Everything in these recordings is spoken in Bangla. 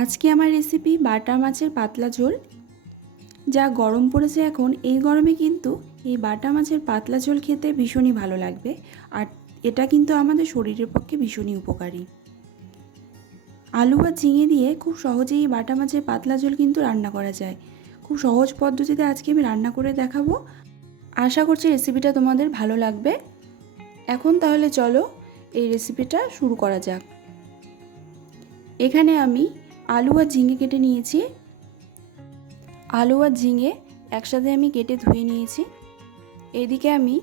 আজকে আমার রেসিপি বাটা মাছের পাতলা ঝোল। যা গরম পড়েছে এখন, এই গরমে কিন্তু এই বাটা মাছের পাতলা ঝোল খেতে ভীষণই ভালো লাগবে। আর এটা কিন্তু আমাদের শরীরের পক্ষে ভীষণই উপকারী। আলু বা ঝিঙে দিয়ে খুব সহজেই এই বাটা মাছের পাতলা ঝোল কিন্তু রান্না করা যায়। খুব সহজ পদ্ধতিতে আজকে আমি রান্না করে দেখাবো। আশা করছি রেসিপিটা তোমাদের ভালো লাগবে। এখন তাহলে চলো এই রেসিপিটা শুরু করা যাক। এখানে আমি আলু আর ঝিঙে কেটে নিয়েছি। আলু আর ঝিঙে একসাথে আমি কেটে ধুয়ে নিয়েছি। এদিকে আমি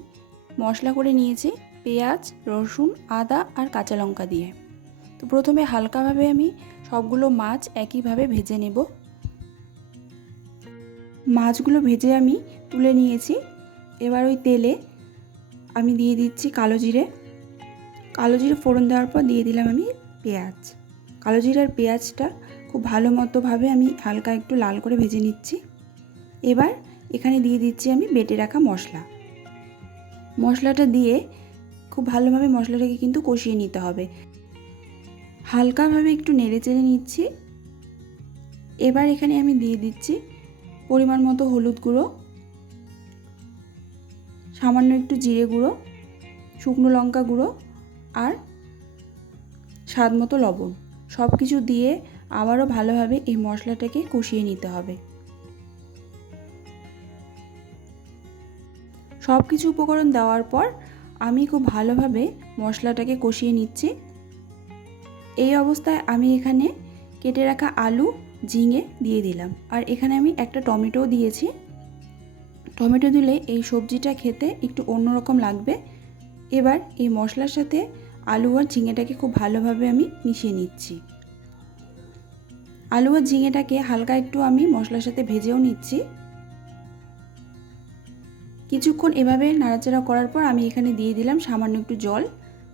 মশলা করে নিয়েছি পেঁয়াজ, রসুন, আদা আর কাঁচা লঙ্কা দিয়ে। তো প্রথমে হালকাভাবে আমি সবগুলো মাছ একইভাবে ভেজে নেব। মাছগুলো ভেজে আমি তুলে নিয়েছি। এবার ওই তেলে আমি দিয়ে দিচ্ছি কালো জিরে। কালো জিরে ফোড়ন দেওয়ার পর দিয়ে দিলাম আমি পেঁয়াজ। কালো জিরে আর পেঁয়াজটা খুব ভালো মতোভাবে আমি হালকা একটু লাল করে ভেজে নিচ্ছি। এবার এখানে দিয়ে দিচ্ছি আমি বেটে রাখা মশলা। মশলাটা দিয়ে খুব ভালোভাবে মশলাটাকে কিন্তু কষিয়ে নিতে হবে। হালকাভাবে একটু নেড়ে চেড়ে নিচ্ছি। এবার এখানে আমি দিয়ে দিচ্ছি পরিমাণ মতো হলুদ গুঁড়ো, সামান্য একটু জিরে গুঁড়ো, শুকনো লঙ্কা গুঁড়ো আর স্বাদ মতো লবণ। সব কিছু দিয়ে আবারও ভালোভাবে এই মশলাটাকে কষিয়ে নিতে হবে। সব কিছু উপকরণ দেওয়ার পর আমি খুব ভালোভাবে মশলাটাকে কষিয়ে নিচ্ছি। এই অবস্থায় আমি এখানে কেটে রাখা আলু, ঝিঙে দিয়ে দিলাম। আর এখানে আমি একটা টমেটোও দিয়েছি। টমেটো দিলে এই সবজিটা খেতে একটু অন্যরকম লাগবে। এবার এই মশলার সাথে আলু আর ঝিঙেটাকে খুব ভালোভাবে আমি মিশিয়ে নিচ্ছি। আলু আর ঝিঙেটাকে হালকা একটু আমি মশলার সাথে ভেজেও নিচ্ছি। কিছুক্ষণ এভাবে নাড়াচাড়া করার পর আমি এখানে দিয়ে দিলাম সামান্য একটু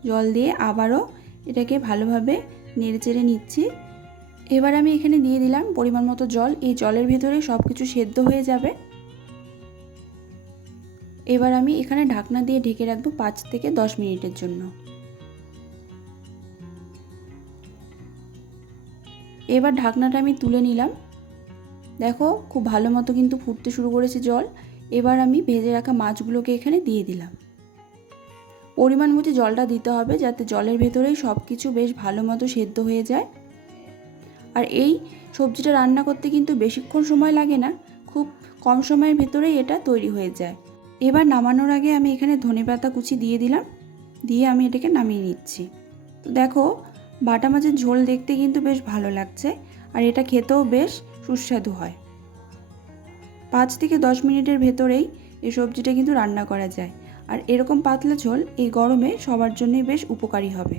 জল দিয়ে আবারও এটাকে ভালোভাবে নেড়েচেড়ে নিচ্ছি। এবার আমি এখানে দিয়ে দিলাম পরিমাণ মতো জল। এই জলের ভিতরে সব কিছু সেদ্ধ হয়ে যাবে। এবার আমি এখানে ঢাকনা দিয়ে ঢেকে রাখবো 5 থেকে 10 মিনিটের জন্য। এবার ঢাকনাটা আমি তুলে নিলাম। দেখো খুব ভালো মতো কিন্তু ফুটতে শুরু করেছে জল। এবার আমি ভেজে রাখা মাছগুলোকে এখানে দিয়ে দিলাম। পরিমাণ মতো জলটা দিতে হবে যাতে জলের ভেতরেই সব কিছু বেশ ভালো মতো সেদ্ধ হয়ে যায়। আর এই সবজিটা রান্না করতে কিন্তু বেশিক্ষণ সময় লাগে না, খুব কম সময়ের ভেতরেই এটা তৈরি হয়ে যায়। এবার নামানোর আগে আমি এখানে ধনেপাতা কুচি দিয়ে দিলাম, দিয়ে আমি এটাকে নামিয়ে নিচ্ছি। তো দেখো বাটা মাছের ঝোল দেখতে কিন্তু বেশ ভালো লাগছে আর এটা খেতেও বেশ সুস্বাদু হয়। 5 থেকে 10 মিনিটের ভেতরেই এই সবজিটা কিন্তু রান্না করা যায়। আর এরকম পাতলা ঝোল এই গরমে সবার জন্যই বেশ উপকারী হবে।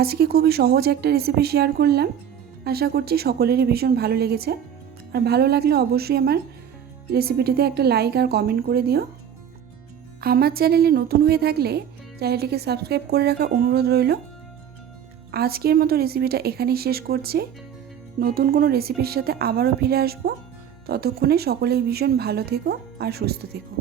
আজকে খুবই সহজ একটা রেসিপি শেয়ার করলাম। আশা করছি সকলেরই ভীষণ ভালো লেগেছে। আর ভালো লাগলে অবশ্যই আমার রেসিপিটিতে একটা লাইক আর কমেন্ট করে দিও। আমার চ্যানেলে নতুন হয়ে থাকলে চ্যানেলটিকে সাবস্ক্রাইব করে রাখার অনুরোধ রইল। আজকের মতো রেসিপিটা এখানেই শেষ করছি। নতুন কোনো রেসিপির সাথে আবারও ফিরে আসবো। ততক্ষণে সকলেই ভীষণ ভালো থেকো আর সুস্থ থেকো।